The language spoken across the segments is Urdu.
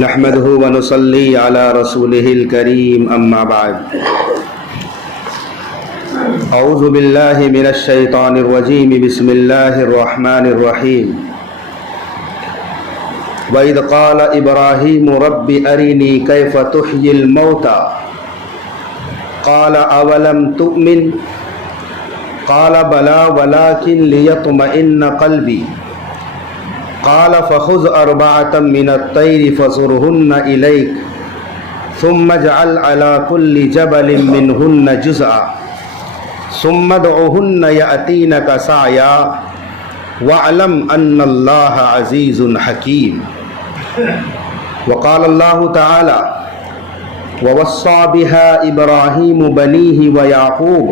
نحمده ونصلي على رسوله الكريم أما بعد أعوذ بالله من الشيطان الرجيم بسم الله الرحمن الرحيم وإذ قال إبراهيم رب أرني كيف تحيي الموتى قال أولم تؤمن قال بلى ولكن ليطمئن قلبي قال فخذ أربعة من الطير فصرهن إليك ثم اجعل على كل جبل منهن جزءا ثم ادعهن يأتينك سعيا واعلم أن الله عزيز حكيم. وقال الله تعالى ووصى بها إبراهيم بنيه ويعقوب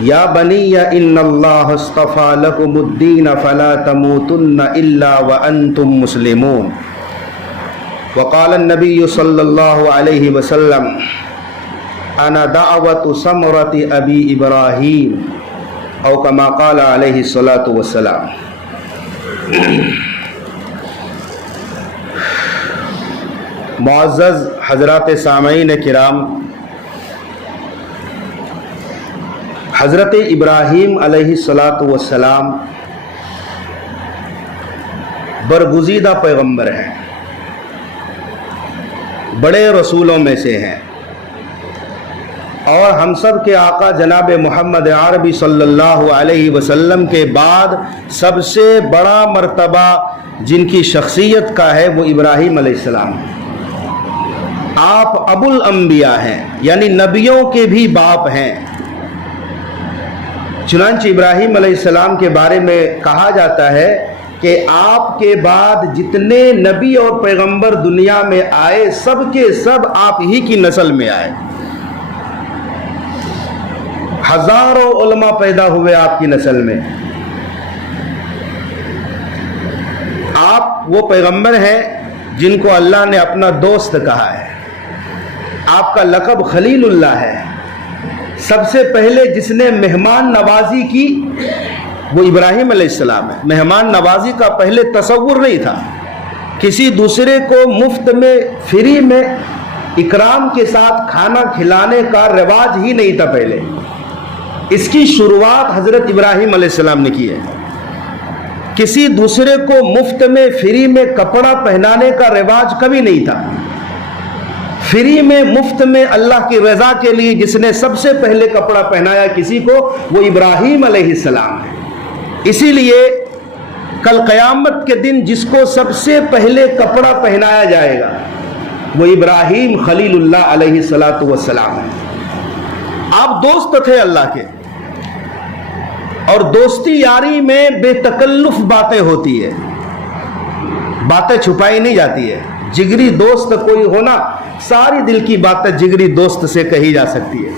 یا بنی ان اللہ اصطفى لكم الدین فلا تموتن الا وانتم مسلمون. وقال النبی صلی اللہ علیہ وسلم انا دعوت ثمرۃ ابی ابراہیم او کما قال علیہ الصلاۃ والسلام. معزز حضرات سامعین کرام، حضرت ابراہیم علیہ السلام برگزیدہ پیغمبر ہیں، بڑے رسولوں میں سے ہیں، اور ہم سب کے آقا جناب محمد عربی صلی اللہ علیہ وسلم کے بعد سب سے بڑا مرتبہ جن کی شخصیت کا ہے وہ ابراہیم علیہ السلام ہیں. آپ ابو الانبیاء ہیں، یعنی نبیوں کے بھی باپ ہیں. چنانچہ ابراہیم علیہ السلام کے بارے میں کہا جاتا ہے کہ آپ کے بعد جتنے نبی اور پیغمبر دنیا میں آئے سب کے سب آپ ہی کی نسل میں آئے. ہزاروں علماء پیدا ہوئے آپ کی نسل میں. آپ وہ پیغمبر ہیں جن کو اللہ نے اپنا دوست کہا ہے. آپ کا لقب خلیل اللہ ہے. سب سے پہلے جس نے مہمان نوازی کی وہ ابراہیم علیہ السلام ہے. مہمان نوازی کا پہلے تصور نہیں تھا. کسی دوسرے کو مفت میں فری میں اکرام کے ساتھ کھانا کھلانے کا رواج ہی نہیں تھا پہلے. اس کی شروعات حضرت ابراہیم علیہ السلام نے کی ہے. کسی دوسرے کو مفت میں فری میں کپڑا پہنانے کا رواج کبھی نہیں تھا. فری میں مفت میں اللہ کی رضا کے لیے جس نے سب سے پہلے کپڑا پہنایا کسی کو وہ ابراہیم علیہ السلام ہے. اسی لیے کل قیامت کے دن جس کو سب سے پہلے کپڑا پہنایا جائے گا وہ ابراہیم خلیل اللہ علیہ السلام ہے. آپ دوست تھے اللہ کے، اور دوستی یاری میں بے تکلف باتیں ہوتی ہے، باتیں چھپائی نہیں جاتی ہے. جگری دوست کوئی ہونا، ساری دل کی باتیں جگری دوست سے کہی جا سکتی ہے.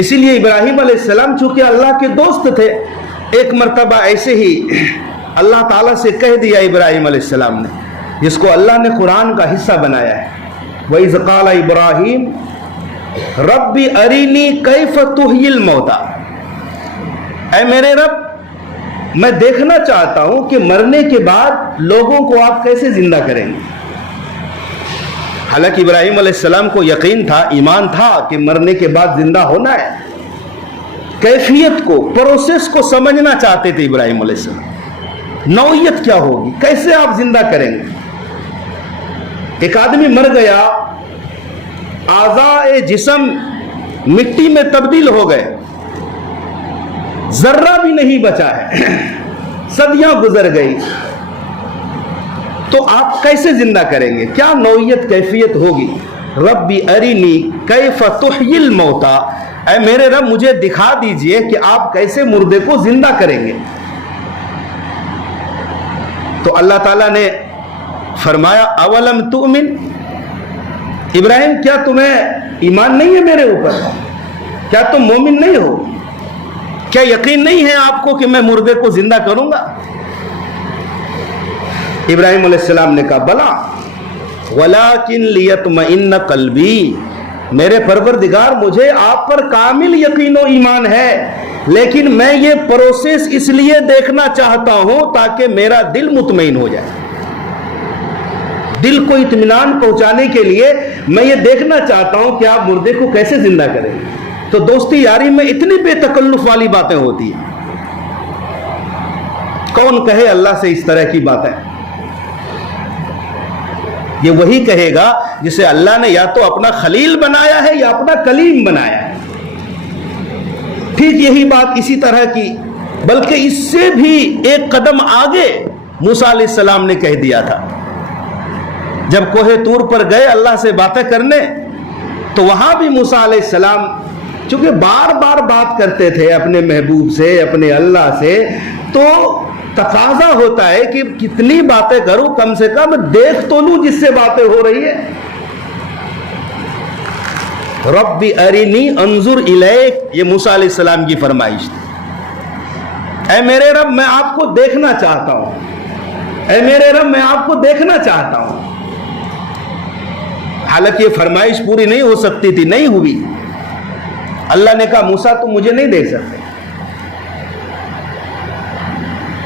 اسی لیے ابراہیم علیہ السلام چونکہ اللہ کے دوست تھے، ایک مرتبہ ایسے ہی اللہ تعالیٰ سے کہہ دیا ابراہیم علیہ السلام نے، جس کو اللہ نے قرآن کا حصہ بنایا ہے. وَإِذْ قَالَ إِبْرَاهِيمُ رَبِّ أَرِنِي كَيْفَ تُحْيِي الْمَوْتَى. اے میرے رب، میں دیکھنا چاہتا ہوں کہ مرنے کے بعد لوگوں کو آپ کیسے زندہ کریں گے. حالانکہ ابراہیم علیہ السلام کو یقین تھا، ایمان تھا کہ مرنے کے بعد زندہ ہونا ہے. کیفیت کو، پروسیس کو سمجھنا چاہتے تھے ابراہیم علیہ السلام. نوعیت کیا ہوگی، کیسے آپ زندہ کریں گے. ایک آدمی مر گیا، اعضاء جسم مٹی میں تبدیل ہو گئے، ذرہ بھی نہیں بچا ہے، صدیاں گزر گئی، تو آپ کیسے زندہ کریں گے، کیا نوعیت کیفیت ہوگی. ربی ارینی کیف تحیی الموتى، اے میرے رب مجھے دکھا دیجئے کہ آپ کیسے مردے کو زندہ کریں گے. تو اللہ تعالیٰ نے فرمایا اولم تؤمن، ابراہیم کیا تمہیں ایمان نہیں ہے میرے اوپر، کیا تم مومن نہیں ہو، کیا یقین نہیں ہے آپ کو کہ میں مردے کو زندہ کروں گا. ابراہیم علیہ السلام نے کہا بلا ولیکن لیطمئن قلبی، میرے پروردگار مجھے آپ پر کامل یقین و ایمان ہے، لیکن میں یہ پروسیس اس لیے دیکھنا چاہتا ہوں تاکہ میرا دل مطمئن ہو جائے. دل کو اطمینان پہنچانے کے لیے میں یہ دیکھنا چاہتا ہوں کہ آپ مردے کو کیسے زندہ کریں. تو دوستی یاری میں اتنی بے تکلف والی باتیں ہوتی ہیں. کون کہے اللہ سے اس طرح کی باتیں؟ یہ وہی کہے گا جسے اللہ نے یا تو اپنا خلیل بنایا ہے یا اپنا کلیم بنایا ہے. ٹھیک یہی بات اسی طرح کی، بلکہ اس سے بھی ایک قدم آگے موسیٰ علیہ السلام نے کہہ دیا تھا. جب کوہ طور پر گئے اللہ سے باتیں کرنے، تو وہاں بھی موسیٰ علیہ السلام چونکہ بار بار بات کرتے تھے اپنے محبوب سے، اپنے اللہ سے، تو تقاضا ہوتا ہے کہ کتنی باتیں کروں، کم سے کم دیکھ تو لوں جس سے باتیں ہو رہی ہے. رب ارنی انظر الیک، یہ موسیٰ علیہ السلام کی فرمائش تھی. اے میرے رب میں آپ کو دیکھنا چاہتا ہوں، اے میرے رب میں آپ کو دیکھنا چاہتا ہوں. حالانکہ یہ فرمائش پوری نہیں ہو سکتی تھی، نہیں ہوئی. اللہ نے کہا موسیٰ تم مجھے نہیں دیکھ سکتے.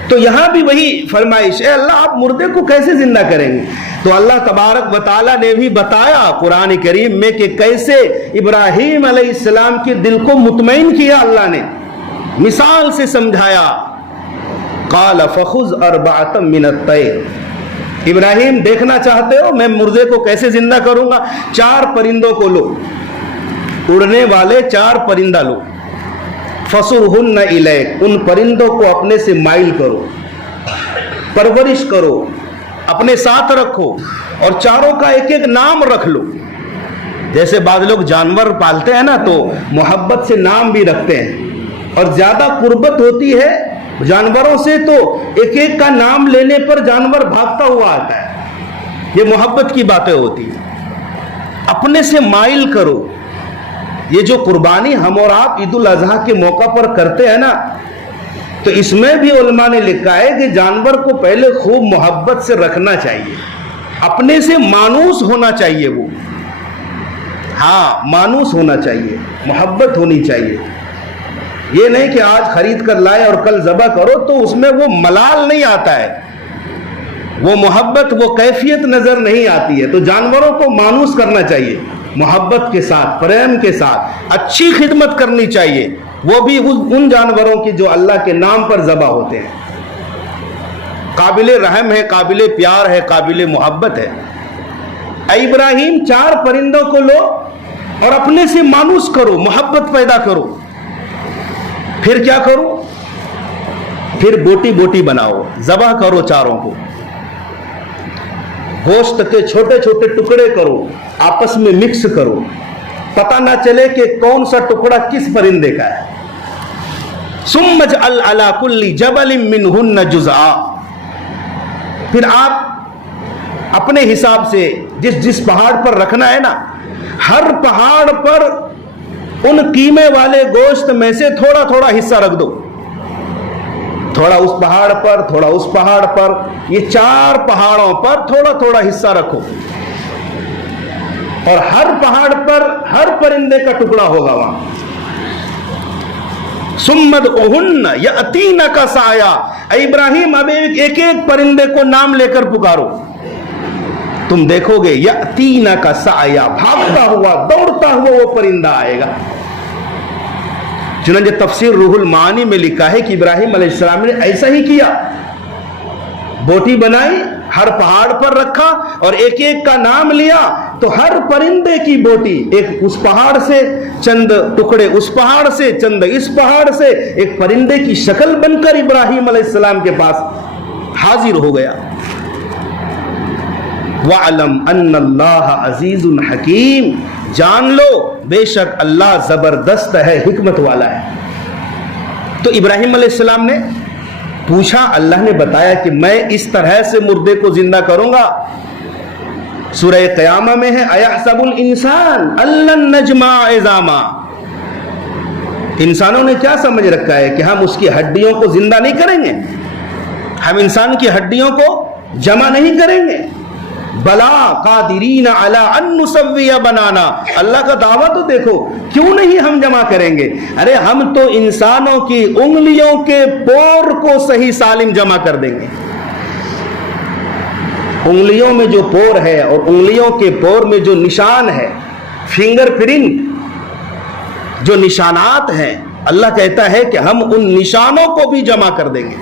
تو یہاں بھی وہی فرمائش ہے، اللہ آپ مردے کو کیسے زندہ کریں گے؟ تو اللہ تبارک و تعالیٰ نے بھی بتایا قرآن کریم میں کہ کیسے ابراہیم علیہ السلام کے دل کو مطمئن کیا. اللہ نے مثال سے سمجھایا. قال فخذ اربعۃ من الطیر، ابراہیم دیکھنا چاہتے ہو میں مردے کو کیسے زندہ کروں گا؟ 4 پرندوں کو لو، اڑنے والے 4 پرندہ لو. فصرہن الیک، ان پرندوں کو اپنے سے مائل کرو، پرورش کرو، اپنے ساتھ رکھو، اور 4 کا ایک ایک نام رکھ لو. جیسے بعض لوگ جانور پالتے ہیں نا تو محبت سے نام بھی رکھتے ہیں، اور زیادہ قربت ہوتی ہے جانوروں سے تو ایک ایک کا نام لینے پر جانور بھاگتا ہوا آتا ہے. یہ محبت کی باتیں ہوتی ہیں. اپنے سے مائل کرو. یہ جو قربانی ہم اور آپ عید الاضحیٰ کے موقع پر کرتے ہیں نا، تو اس میں بھی علماء نے لکھا ہے کہ جانور کو پہلے خوب محبت سے رکھنا چاہیے، اپنے سے مانوس ہونا چاہیے. وہ ہاں مانوس ہونا چاہیے، محبت ہونی چاہیے. یہ نہیں کہ آج خرید کر لائے اور کل ذبح کرو تو اس میں وہ ملال نہیں آتا ہے، وہ محبت، وہ کیفیت نظر نہیں آتی ہے. تو جانوروں کو مانوس کرنا چاہیے، محبت کے ساتھ، پریم کے ساتھ، اچھی خدمت کرنی چاہیے. وہ بھی ان جانوروں کی جو اللہ کے نام پر ذبح ہوتے ہیں. قابل رحم ہے، قابل پیار ہے، قابل محبت ہے. اے ابراہیم 4 پرندوں کو لو اور اپنے سے مانوس کرو، محبت پیدا کرو. پھر کیا کرو؟ پھر بوٹی بوٹی بناؤ، ذبح کرو 4 کو، گوشت کے چھوٹے چھوٹے ٹکڑے کرو، آپس میں مکس کرو، پتہ نہ چلے کہ کون سا ٹکڑا کس پرندے کا ہے. ثم اجعل علی کل جبل منہن جزءا، پھر آپ اپنے حساب سے جس پہاڑ پر رکھنا ہے نا، ہر پہاڑ پر ان قیمے والے گوشت میں سے تھوڑا تھوڑا حصہ رکھ دو. تھوڑا اس پہاڑ پر، تھوڑا اس پہاڑ پر، یہ 4 پہاڑوں پر تھوڑا تھوڑا حصہ رکھو. اور ہر پہاڑ پر ہر پرندے کا ٹکڑا ہوگا وہاں. ثم ادعوہن یأتینک سعیا، اے ابراہیم اب ایک ایک پرندے کو نام لے کر پکارو. تم دیکھو گے یأتینک سعیا، بھاگتا ہوا دوڑتا ہوا وہ پرندہ آئے گا. چنانچہ تفسیر روح المعانی میں لکھا ہے کہ ابراہیم علیہ السلام نے ایسا ہی کیا. بوٹی بنائی، ہر پہاڑ پر رکھا اور ایک ایک کا نام لیا. تو ہر پرندے کی بوٹی، ایک اس پہاڑ سے چند ٹکڑے، اس پہاڑ سے چند اس پہاڑ سے، ایک پرندے کی شکل بن کر ابراہیم علیہ السلام کے پاس حاضر ہو گیا. وَعْلَمْ أَنَّ اللَّهَ عَزِيزٌ حَكِيمٌ، جان لو بے شک اللہ زبردست ہے، حکمت والا ہے. تو ابراہیم علیہ السلام نے پوچھا، اللہ نے بتایا کہ میں اس طرح سے مردے کو زندہ کروں گا. سورہ قیامہ میں ہے اَيَحْسَبُ الْإِنسَانُ أَلَّن نَّجْمَعَ عِظَامًا، انسانوں نے کیا سمجھ رکھا ہے کہ ہم اس کی ہڈیوں کو زندہ نہیں کریں گے، ہم انسان کی ہڈیوں کو جمع نہیں کریں گے. بلا قادرین علی ان نسوی بنانا، اللہ کا دعویٰ تو دیکھو، کیوں نہیں ہم جمع کریں گے؟ ارے ہم تو انسانوں کی انگلیوں کے پور کو صحیح سالم جمع کر دیں گے. انگلیوں میں جو پور ہے اور انگلیوں کے پور میں جو نشان ہے، فنگر پرنٹ، جو نشانات ہیں، اللہ کہتا ہے کہ ہم ان نشانوں کو بھی جمع کر دیں گے۔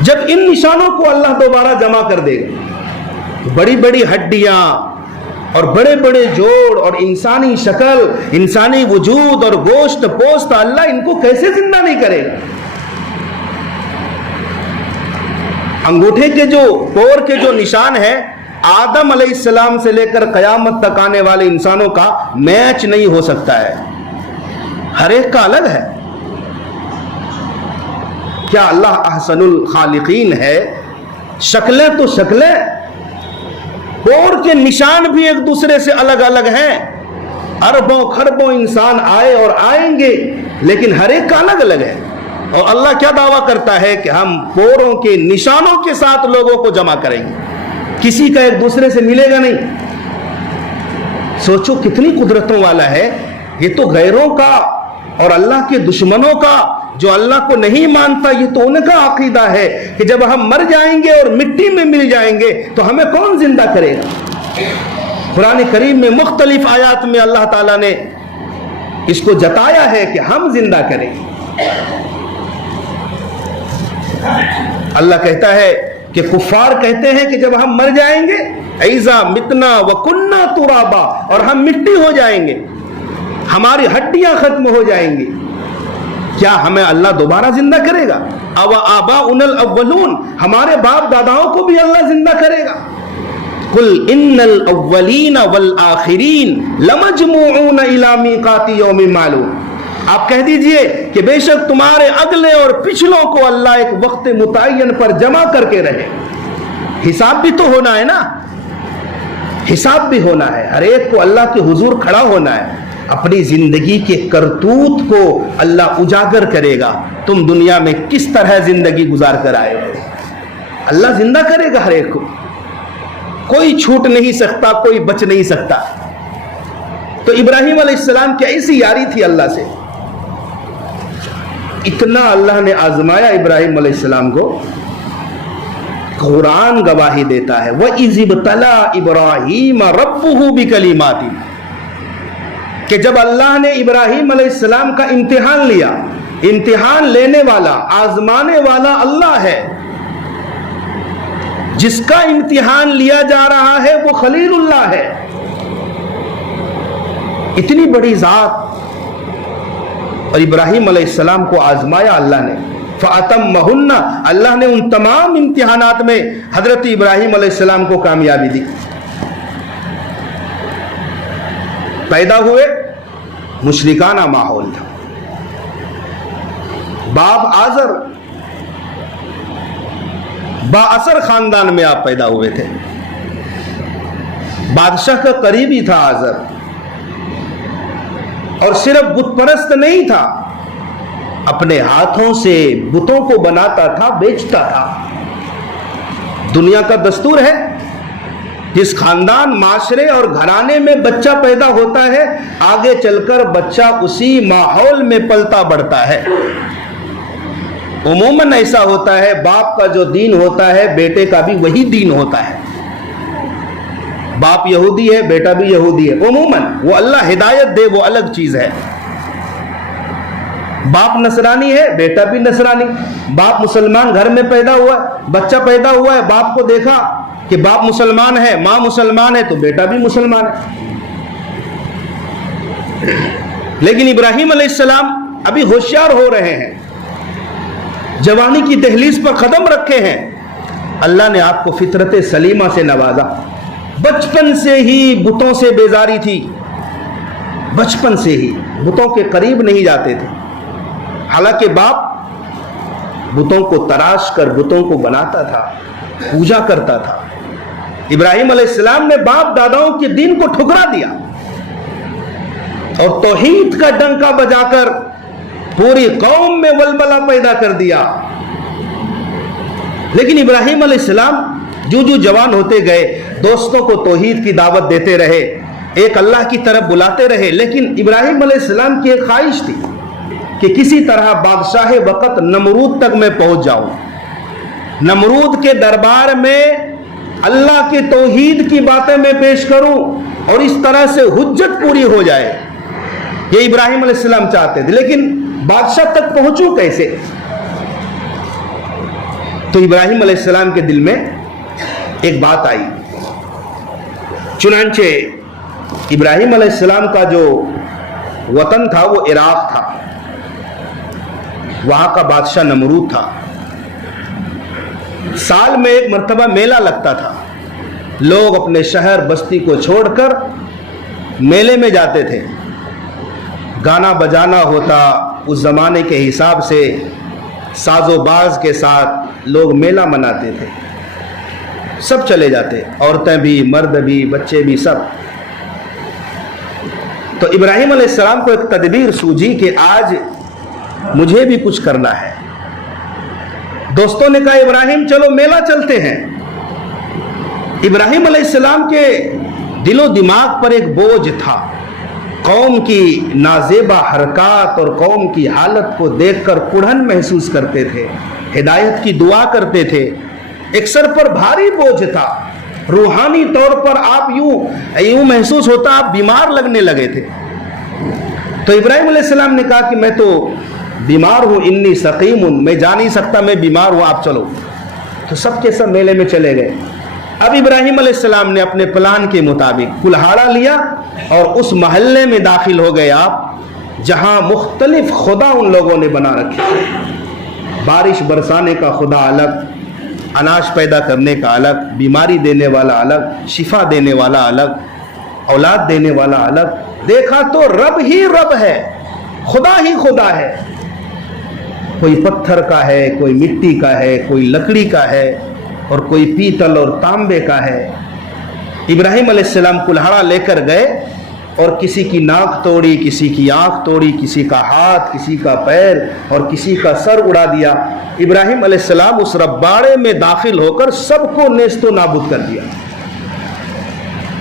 جب ان نشانوں کو اللہ دوبارہ جمع کر دے گا، بڑی بڑی ہڈیاں اور بڑے بڑے جوڑ اور انسانی شکل، انسانی وجود اور گوشت پوست، اللہ ان کو کیسے زندہ نہیں کرے گا؟ انگوٹھے کے جو پور کے جو نشان ہے، آدم علیہ السلام سے لے کر قیامت تک آنے والے انسانوں کا میچ نہیں ہو سکتا ہے، ہر ایک کا الگ ہے۔ کیا اللہ احسن الخالقین ہے؟ شکلیں تو شکلیں، پور کے نشان بھی ایک دوسرے سے الگ الگ ہیں۔ اربوں خربوں انسان آئے اور آئیں گے، لیکن ہر ایک کا الگ الگ ہے۔ اور اللہ کیا دعویٰ کرتا ہے کہ ہم پوروں کے نشانوں کے ساتھ لوگوں کو جمع کریں گے، کسی کا ایک دوسرے سے ملے گا نہیں۔ سوچو کتنی قدرتوں والا ہے یہ، تو غیروں کا اور اللہ کے دشمنوں کا، جو اللہ کو نہیں مانتا، یہ تو ان کا عقیدہ ہے کہ جب ہم مر جائیں گے اور مٹی میں مل جائیں گے تو ہمیں کون زندہ کرے گا؟ قرآن کریم میں مختلف آیات میں اللہ تعالیٰ نے اس کو جتایا ہے کہ ہم زندہ کریں گے۔ اللہ کہتا ہے کہ کفار کہتے ہیں کہ جب ہم مر جائیں گے، اِذَا مِتْنَا وَكُنَّا تُرَابًا، اور ہم مٹی ہو جائیں گے، ہماری ہڈیاں ختم ہو جائیں گی، کیا ہمیں اللہ دوبارہ زندہ کرے گا؟ او آباؤنا الاولون، ہمارے باپ داداؤں کو بھی اللہ زندہ کرے گا؟ قل ان الاولین والآخرین لمجموعون الی میقات یوم معلوم، آپ کہہ دیجئے کہ بے شک تمہارے اگلے اور پچھلوں کو اللہ ایک وقت متعین پر جمع کر کے رہے۔ حساب بھی تو ہونا ہے نا، حساب بھی ہونا ہے، ہر ایک کو اللہ کے حضور کھڑا ہونا ہے، اپنی زندگی کے کرتوت کو اللہ اجاگر کرے گا، تم دنیا میں کس طرح زندگی گزار کر آئے ہو۔ اللہ زندہ کرے گا ہر ایک کو، کوئی چھوٹ نہیں سکتا، کوئی بچ نہیں سکتا۔ تو ابراہیم علیہ السلام کی ایسی یاری تھی اللہ سے، اتنا اللہ نے آزمایا ابراہیم علیہ السلام کو، قرآن گواہی دیتا ہے وَإِذِ ابْتَلَىٰ إِبْرَاهِيمَ رَبُّهُ بِكَلِمَاتٍ، کہ جب اللہ نے ابراہیم علیہ السلام کا امتحان لیا، امتحان لینے والا، آزمانے والا اللہ ہے، جس کا امتحان لیا جا رہا ہے وہ خلیل اللہ ہے، اتنی بڑی ذات، اور ابراہیم علیہ السلام کو آزمایا اللہ نے، فَأَتَمَّهُنَّ، اللہ نے ان تمام امتحانات میں حضرت ابراہیم علیہ السلام کو کامیابی دی۔ پیدا ہوئے، مشرکانہ ماحول تھا، باپ آزر، با اثر خاندان میں آپ پیدا ہوئے تھے، بادشاہ کا قریبی تھا آزر، اور صرف بت پرست نہیں تھا، اپنے ہاتھوں سے بتوں کو بناتا تھا، بیچتا تھا۔ دنیا کا دستور ہے، جس خاندان، معاشرے اور گھرانے میں بچہ پیدا ہوتا ہے، آگے چل کر بچہ اسی ماحول میں پلتا بڑھتا ہے۔ عموماً ایسا ہوتا ہے، باپ کا جو دین ہوتا ہے بیٹے کا بھی وہی دین ہوتا ہے، باپ یہودی ہے بیٹا بھی یہودی ہے، عموماً، وہ اللہ ہدایت دے وہ الگ چیز ہے۔ باپ نصرانی ہے بیٹا بھی نصرانی، باپ مسلمان گھر میں پیدا ہوا ہے، بچہ پیدا ہوا ہے، باپ کو دیکھا کہ باپ مسلمان ہے، ماں مسلمان ہے، تو بیٹا بھی مسلمان ہے۔ لیکن ابراہیم علیہ السلام ابھی ہوشیار ہو رہے ہیں، جوانی کی دہلیز پر قدم رکھے ہیں، اللہ نے آپ کو فطرت سلیمہ سے نوازا، بچپن سے ہی بتوں سے بیزاری تھی، بچپن سے ہی بتوں کے قریب نہیں جاتے تھے، حالانکہ باپ بتوں کو تراش کر بتوں کو بناتا تھا، پوجا کرتا تھا۔ ابراہیم علیہ السلام نے باپ داداؤں کے دین کو ٹھکرا دیا اور توحید کا ڈنکا بجا کر پوری قوم میں ولبلہ پیدا کر دیا۔ لیکن ابراہیم علیہ السلام جو جوان ہوتے گئے، دوستوں کو توحید کی دعوت دیتے رہے، ایک اللہ کی طرف بلاتے رہے، لیکن ابراہیم علیہ السلام کی ایک خواہش تھی کہ کسی طرح بادشاہ وقت نمرود تک میں پہنچ جاؤں، نمرود کے دربار میں اللہ کی توحید کی باتیں میں پیش کروں اور اس طرح سے حجت پوری ہو جائے، یہ ابراہیم علیہ السلام چاہتے تھے، لیکن بادشاہ تک پہنچوں کیسے؟ تو ابراہیم علیہ السلام کے دل میں ایک بات آئی۔ چنانچہ ابراہیم علیہ السلام کا جو وطن تھا وہ عراق تھا، وہاں کا بادشاہ نمرود تھا۔ سال میں ایک مرتبہ میلہ لگتا تھا، لوگ اپنے شہر بستی کو چھوڑ کر میلے میں جاتے تھے، گانا بجانا ہوتا، اس زمانے کے حساب سے ساز و باز کے ساتھ لوگ میلہ مناتے تھے، سب چلے جاتے، عورتیں بھی، مرد بھی، بچے بھی، سب۔ تو ابراہیم علیہ السلام کو ایک تدبیر سوجھی کہ آج مجھے بھی کچھ کرنا ہے۔ دوستوں نے کہا ابراہیم چلو میلہ چلتے ہیں۔ ابراہیم علیہ السلام کے دل و دماغ پر ایک بوجھ تھا، قوم کی نازیبا حرکات اور قوم کی حالت کو دیکھ کر کڑھن محسوس کرتے تھے، ہدایت کی دعا کرتے تھے، ایک سر پر بھاری بوجھ تھا، روحانی طور پر آپ یوں محسوس ہوتا آپ بیمار لگنے لگے تھے۔ تو ابراہیم علیہ السلام نے کہا کہ میں تو بیمار ہوں، انی سقیم ہوں، میں جا نہیں سکتا، میں بیمار ہوں، آپ چلو۔ تو سب کے سب میلے میں چلے گئے۔ اب ابراہیم علیہ السلام نے اپنے پلان کے مطابق کلہاڑا لیا اور اس محلے میں داخل ہو گئے آپ جہاں مختلف خدا ان لوگوں نے بنا رکھے، بارش برسانے کا خدا الگ، اناج پیدا کرنے کا الگ، بیماری دینے والا الگ، شفا دینے والا الگ، اولاد دینے والا الگ۔ دیکھا تو رب ہی رب ہے، خدا ہی خدا ہے، کوئی پتھر کا ہے، کوئی مٹی کا ہے، کوئی لکڑی کا ہے، اور کوئی پیتل اور تانبے کا ہے۔ ابراہیم علیہ السلام کلہاڑا لے کر گئے اور کسی کی ناک توڑی، کسی کی آنکھ توڑی، کسی کا ہاتھ، کسی کا پیر اور کسی کا سر اڑا دیا۔ ابراہیم علیہ السلام اس رباڑے میں داخل ہو کر سب کو نیست و نابود کر دیا،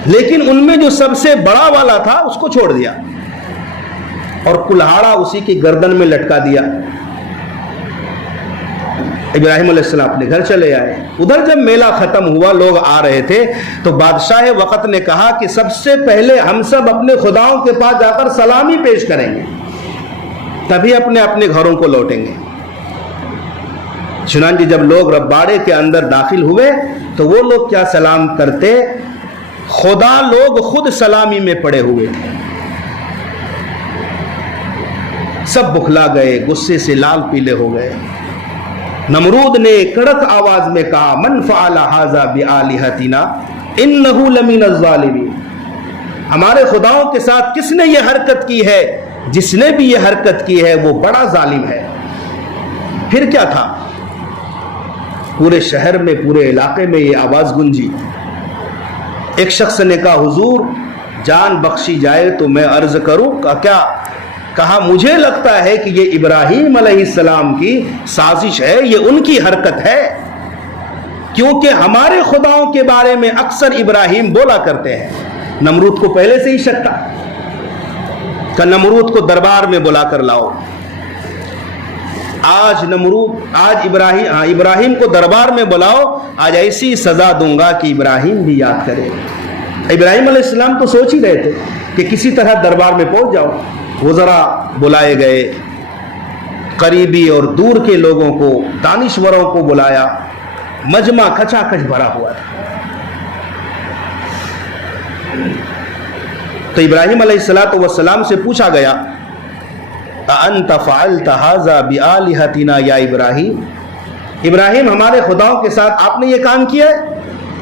لیکن ان میں جو سب سے بڑا والا تھا اس کو چھوڑ دیا اور کلہاڑا اسی کی گردن میں لٹکا دیا۔ ابراہیم علیہ السلام اپنے گھر چلے آئے۔ ادھر جب میلہ ختم ہوا، لوگ آ رہے تھے، تو بادشاہ وقت نے کہا کہ سب سے پہلے ہم سب اپنے خداؤں کے پاس جا کر سلامی پیش کریں گے، تبھی اپنے اپنے گھروں کو لوٹیں گے۔ چنانچہ جب لوگ رباڑے کے اندر داخل ہوئے تو وہ لوگ کیا سلام کرتے، خدا لوگ خود سلامی میں پڑے ہوئے تھے، سب بکھلا گئے، غصے سے لال پیلے ہو گئے۔ نمرود نے کڑک آواز میں کہا من فعل ھذا بآلہتنا انہ لمن الظالمین، ہمارے خداؤں کے ساتھ کس نے یہ حرکت کی ہے، جس نے بھی یہ حرکت کی ہے وہ بڑا ظالم ہے۔ پھر کیا تھا، پورے شہر میں، پورے علاقے میں یہ آواز گونجی۔ ایک شخص نے کہا حضور جان بخشی جائے تو میں عرض کروں، کیا؟ کہا مجھے لگتا ہے کہ یہ ابراہیم علیہ السلام کی سازش ہے، یہ ان کی حرکت ہے، کیونکہ ہمارے خداؤں کے بارے میں اکثر ابراہیم بولا کرتے ہیں۔ نمرود کو پہلے سے ہی شک تھا کہ نمرود کو دربار میں بلا کر لاؤ۔ آج ابراہیم کو دربار میں بلاؤ، آج ایسی سزا دوں گا کہ ابراہیم بھی یاد کرے۔ ابراہیم علیہ السلام تو سوچ ہی رہے تھے کہ کسی طرح دربار میں پہنچ جاؤ۔ وزراء بلائے گئے، قریبی اور دور کے لوگوں کو، دانشوروں کو بلایا، مجمع کھچا کھچ بھرا ہوا تھا۔ تو ابراہیم علیہ السلام سے پوچھا گیا اَأَنْتَ فَعَلْتَ هَذَا بِآلِهَتِنَا یا ابراہیم ہمارے خداؤں کے ساتھ آپ نے یہ کام کیا ہے؟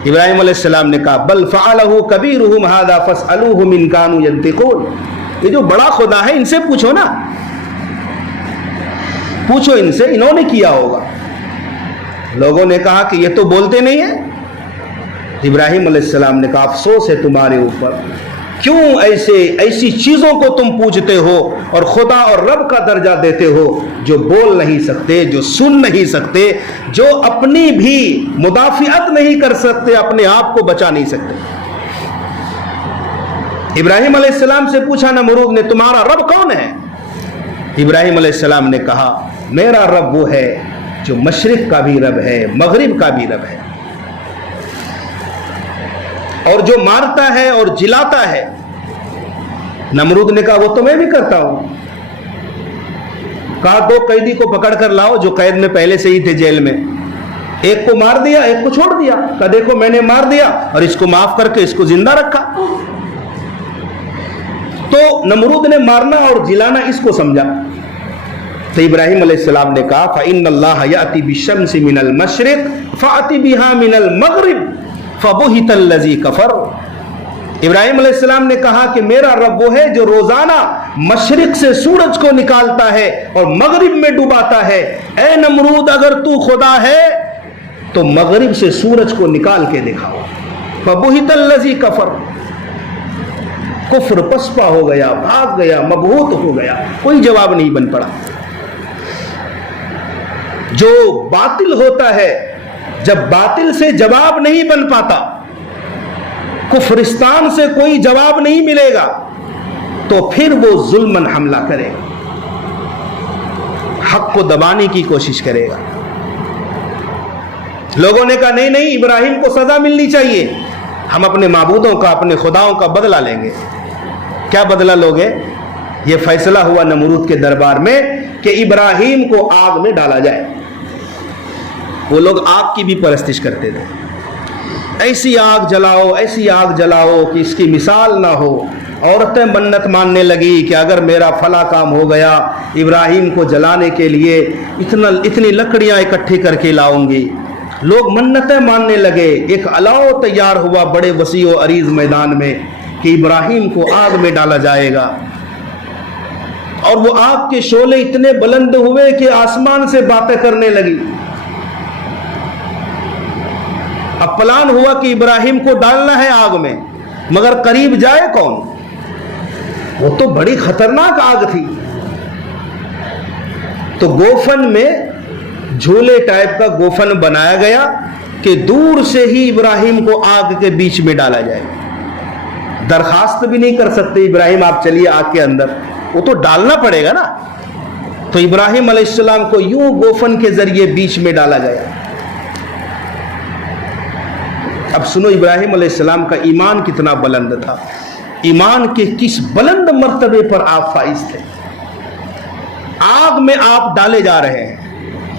ابراہیم علیہ السلام نے کہا بل فعلہ کبیرہم ھذا فاسألوہم ان کانوا ینطقون، یہ جو بڑا خدا ہے ان سے پوچھو نا، پوچھو ان سے، انہوں نے کیا ہوگا۔ لوگوں نے کہا کہ یہ تو بولتے نہیں ہیں۔ ابراہیم علیہ السلام نے کہا افسوس ہے تمہارے اوپر، کیوں ایسی چیزوں کو تم پوچھتے ہو اور خدا اور رب کا درجہ دیتے ہو جو بول نہیں سکتے، جو سن نہیں سکتے، جو اپنی بھی مدافعت نہیں کر سکتے، اپنے آپ کو بچا نہیں سکتے۔ ابراہیم علیہ السلام سے پوچھا نمرود نے تمہارا رب کون ہے؟ ابراہیم علیہ السلام نے کہا میرا رب وہ ہے جو مشرق کا بھی رب ہے مغرب کا بھی رب ہے، اور جو مارتا ہے اور جلاتا ہے۔ نمرود نے کہا وہ تو میں بھی کرتا ہوں۔ کہا 2 قیدی کو پکڑ کر لاؤ جو قید میں پہلے سے ہی تھے جیل میں، ایک کو مار دیا ایک کو چھوڑ دیا، کہا دیکھو میں نے مار دیا اور اس کو معاف کر کے اس کو زندہ رکھا۔ تو نمرود نے مارنا اور جلانا اس کو سمجھا، تو ابراہیم علیہ السلام نے کہا فَإِنَّ اللَّهَ يَأْتِي بِالشَّمْسِ مِنَ الْمَشْرِقِ فَأْتِ بِهَا مِنَ الْمَغْرِبِ فَبُهِتَ الَّذِي كَفَرَ۔ ابراہیم علیہ السلام نے کہا کہ میرا رب وہ ہے جو روزانہ مشرق سے سورج کو نکالتا ہے اور مغرب میں ڈوباتا ہے۔ اے نمرود اگر تو خدا ہے تو مغرب سے سورج کو نکال کے دکھاؤ۔ فَبُهِتَ الَّذِي كَفَرَ، کفر پسپا ہو گیا، بھاگ گیا، مبہوت ہو گیا، کوئی جواب نہیں بن پڑا۔ جو باطل ہوتا ہے جب باطل سے جواب نہیں بن پاتا، کفرستان سے کوئی جواب نہیں ملے گا تو پھر وہ ظلماً حملہ کرے گا، حق کو دبانے کی کوشش کرے گا۔ لوگوں نے کہا نہیں نہیں ابراہیم کو سزا ملنی چاہیے، ہم اپنے معبودوں کا اپنے خداؤں کا بدلہ لیں گے۔ کیا بدلہ لوگے؟ یہ فیصلہ ہوا نمرود کے دربار میں کہ ابراہیم کو آگ میں ڈالا جائے۔ وہ لوگ آگ کی بھی پرستش کرتے تھے، ایسی آگ جلاؤ ایسی آگ جلاؤ کہ اس کی مثال نہ ہو۔ عورتیں منت ماننے لگی کہ اگر میرا فلاں کام ہو گیا ابراہیم کو جلانے کے لیے اتنی لکڑیاں اکٹھی کر کے لاؤں گی۔ لوگ منتیں ماننے لگے، ایک الاؤ تیار ہوا بڑے وسیع و عریض میدان میں کہ ابراہیم کو آگ میں ڈالا جائے گا، اور وہ آگ کے شعلے اتنے بلند ہوئے کہ آسمان سے باتیں کرنے لگی۔ اب پلان ہوا کہ ابراہیم کو ڈالنا ہے آگ میں، مگر قریب جائے کون؟ وہ تو بڑی خطرناک آگ تھی۔ تو گوفن میں جھولے ٹائپ کا گوفن بنایا گیا کہ دور سے ہی ابراہیم کو آگ کے بیچ میں ڈالا جائے۔ درخواست بھی نہیں کر سکتے ابراہیم آپ چلیے آگ کے اندر، وہ تو ڈالنا پڑے گا نا۔ تو ابراہیم علیہ السلام کو یوں گوفن کے ذریعے بیچ میں ڈالا گیا۔ اب سنو ابراہیم علیہ السلام کا ایمان کتنا بلند تھا، ایمان کے کس بلند مرتبے پر آپ فائز تھے۔ آگ میں آپ ڈالے جا رہے ہیں،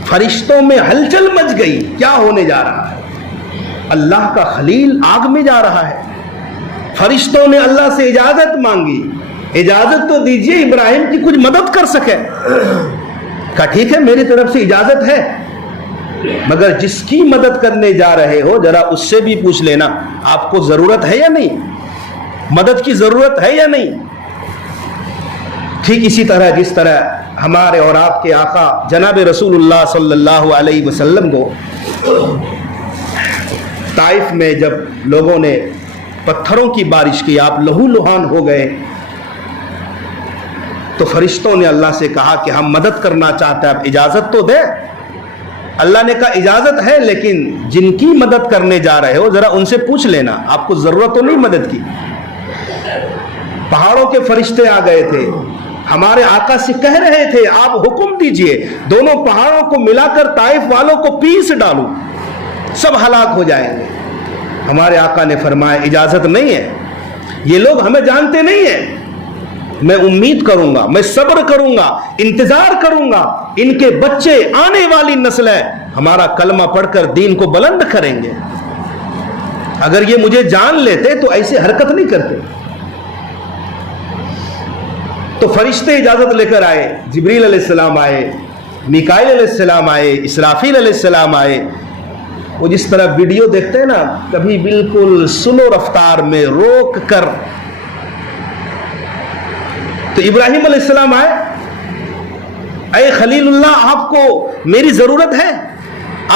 فرشتوں میں ہلچل مچ گئی، کیا ہونے جا رہا ہے؟ اللہ کا خلیل آگ میں جا رہا ہے۔ فرشتوں نے اللہ سے اجازت مانگی، اجازت تو دیجئے ابراہیم کی کچھ مدد کر سکے۔ کہا ٹھیک ہے میری طرف سے اجازت ہے، مگر جس کی مدد کرنے جا رہے ہو ذرا اس سے بھی پوچھ لینا آپ کو ضرورت ہے یا نہیں، مدد کی ضرورت ہے یا نہیں۔ ٹھیک اسی طرح جس طرح ہمارے اور آپ کے آقا جناب رسول اللہ صلی اللہ علیہ وسلم کو طائف میں جب لوگوں نے پتھروں کی بارش کی، آپ لہو لہان ہو گئے، تو فرشتوں نے اللہ سے کہا کہ ہم مدد کرنا چاہتے ہیں، آپ اجازت تو دیں۔ اللہ نے کہا اجازت ہے، لیکن جن کی مدد کرنے جا رہے ہو ذرا ان سے پوچھ لینا آپ کو ضرورت تو نہیں مدد کی۔ پہاڑوں کے فرشتے آ گئے تھے، ہمارے آقا سے کہہ رہے تھے آپ حکم دیجئے دونوں پہاڑوں کو ملا کر طائف والوں کو پیس ڈالو، سب ہلاک ہو جائیں گے۔ ہمارے آقا نے فرمایا اجازت نہیں ہے، یہ لوگ ہمیں جانتے نہیں ہیں، میں امید کروں گا، میں صبر کروں گا، انتظار کروں گا، ان کے بچے آنے والی نسلیں ہمارا کلمہ پڑھ کر دین کو بلند کریں گے۔ اگر یہ مجھے جان لیتے تو ایسے حرکت نہیں کرتے۔ تو فرشتے اجازت لے کر آئے، جبریل علیہ السلام آئے، میکائیل علیہ السلام آئے، اسرافیل علیہ السلام آئے۔ وہ جس طرح ویڈیو دیکھتے ہیں نا، کبھی بالکل سلو رفتار میں روک کر، تو ابراہیم علیہ السلام آئے، اے خلیل اللہ آپ کو میری ضرورت ہے،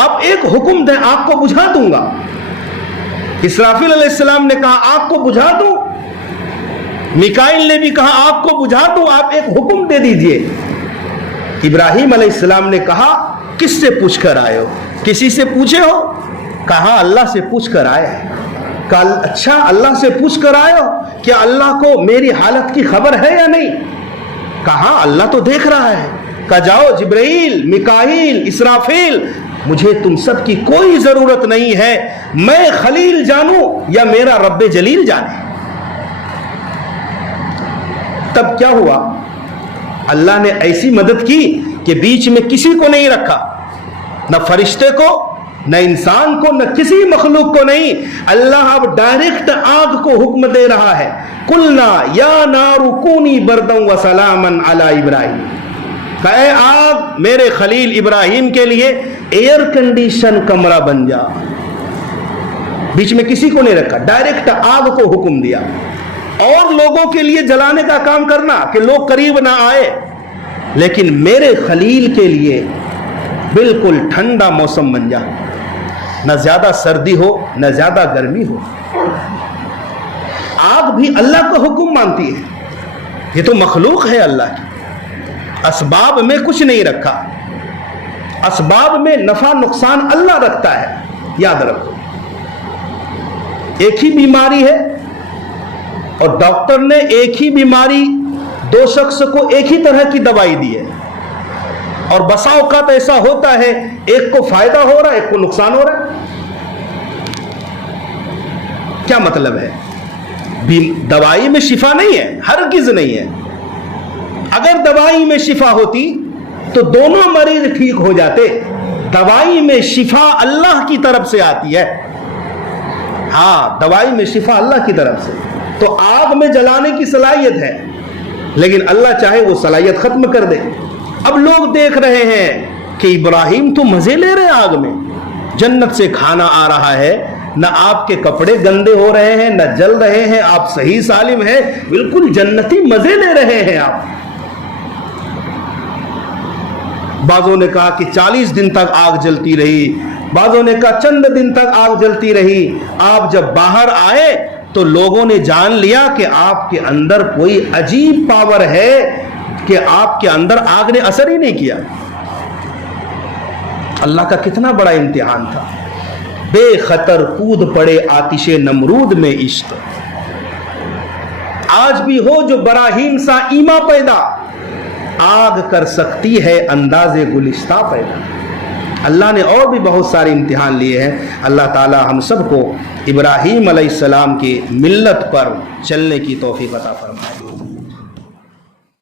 آپ ایک حکم دیں آپ کو بجھا دوں گا۔ اسرافیل علیہ السلام نے کہا آپ کو بجھا دوں، میکائیل نے بھی کہا آپ کو بجھا دوں، آپ ایک حکم دے دیجئے۔ ابراہیم علیہ السلام نے کہا کس سے پوچھ کر آئے ہو؟ کسی سے پوچھے ہو؟ کہا اللہ سے پوچھ کر آئے ہیں۔ کہا اچھا اللہ سے پوچھ کر آئے ہو، کیا اللہ کو میری حالت کی خبر ہے یا نہیں؟ کہا اللہ تو دیکھ رہا ہے۔ کہا جاؤ جبرائیل، میکائیل، اسرافیل، مجھے تم سب کی کوئی ضرورت نہیں ہے، میں خلیل جانوں یا میرا رب جلیل جانے۔ تب کیا ہوا؟ اللہ نے ایسی مدد کی کہ بیچ میں کسی کو نہیں رکھا، نہ فرشتے کو، نہ انسان کو، نہ کسی مخلوق کو نہیں۔ اللہ اب ڈائریکٹ آگ کو حکم دے رہا ہے، قلنا یا نار کونی بردا وسلاما علی ابراہیم، کہ اے آگ میرے خلیل ابراہیم کے لیے ایئر کنڈیشن کمرہ بن جا۔ بیچ میں کسی کو نہیں رکھا، ڈائریکٹ آگ کو حکم دیا۔ اور لوگوں کے لیے جلانے کا کام کرنا کہ لوگ قریب نہ آئے، لیکن میرے خلیل کے لیے بالکل ٹھنڈا موسم بن جا، نہ زیادہ سردی ہو نہ زیادہ گرمی ہو۔ آگ بھی اللہ کا حکم مانتی ہے، یہ تو مخلوق ہے اللہ کی، اسباب میں کچھ نہیں رکھا، اسباب میں نفع نقصان اللہ رکھتا ہے، یاد رکھو۔ ایک ہی بیماری ہے اور ڈاکٹر نے ایک ہی بیماری دو شخص کو ایک ہی طرح کی دوائی دی ہے، اور بسا اوقات ایسا ہوتا ہے ایک کو فائدہ ہو رہا ہے ایک کو نقصان ہو رہا ہے۔ کیا مطلب ہے؟ دوائی میں شفا نہیں ہے، ہرگز نہیں ہے۔ اگر دوائی میں شفا ہوتی تو دونوں مریض ٹھیک ہو جاتے۔ دوائی میں شفا اللہ کی طرف سے آتی ہے، ہاں دوائی میں شفا اللہ کی طرف سے، تو آگ میں جلانے کی صلاحیت ہے، لیکن اللہ چاہے وہ صلاحیت ختم کر دے۔ اب لوگ دیکھ رہے ہیں کہ ابراہیم تو مزے لے رہے ہیں، آگ میں جنت سے کھانا آ رہا ہے، نہ آپ کے کپڑے گندے ہو رہے ہیں، نہ جل رہے ہیں، آپ صحیح سالم ہیں، بالکل جنتی مزے لے رہے ہیں آپ۔ بعضوں نے کہا کہ 40 دن تک آگ جلتی رہی، بعضوں نے کہا چند دن تک آگ جلتی رہی۔ آپ جب باہر آئے تو لوگوں نے جان لیا کہ آپ کے اندر کوئی عجیب پاور ہے کہ آپ کے اندر آگ نے اثر ہی نہیں کیا۔ اللہ کا کتنا بڑا امتحان تھا۔ بے خطر کود پڑے آتش نمرود میں عشق، آج بھی ہو جو براہیم سا ایما پیدا، آگ کر سکتی ہے انداز گلستہ پیدا۔ اللہ نے اور بھی بہت سارے امتحان لیے ہیں۔ اللہ تعالی ہم سب کو ابراہیم علیہ السلام کی ملت پر چلنے کی توفیق عطا فرمائے۔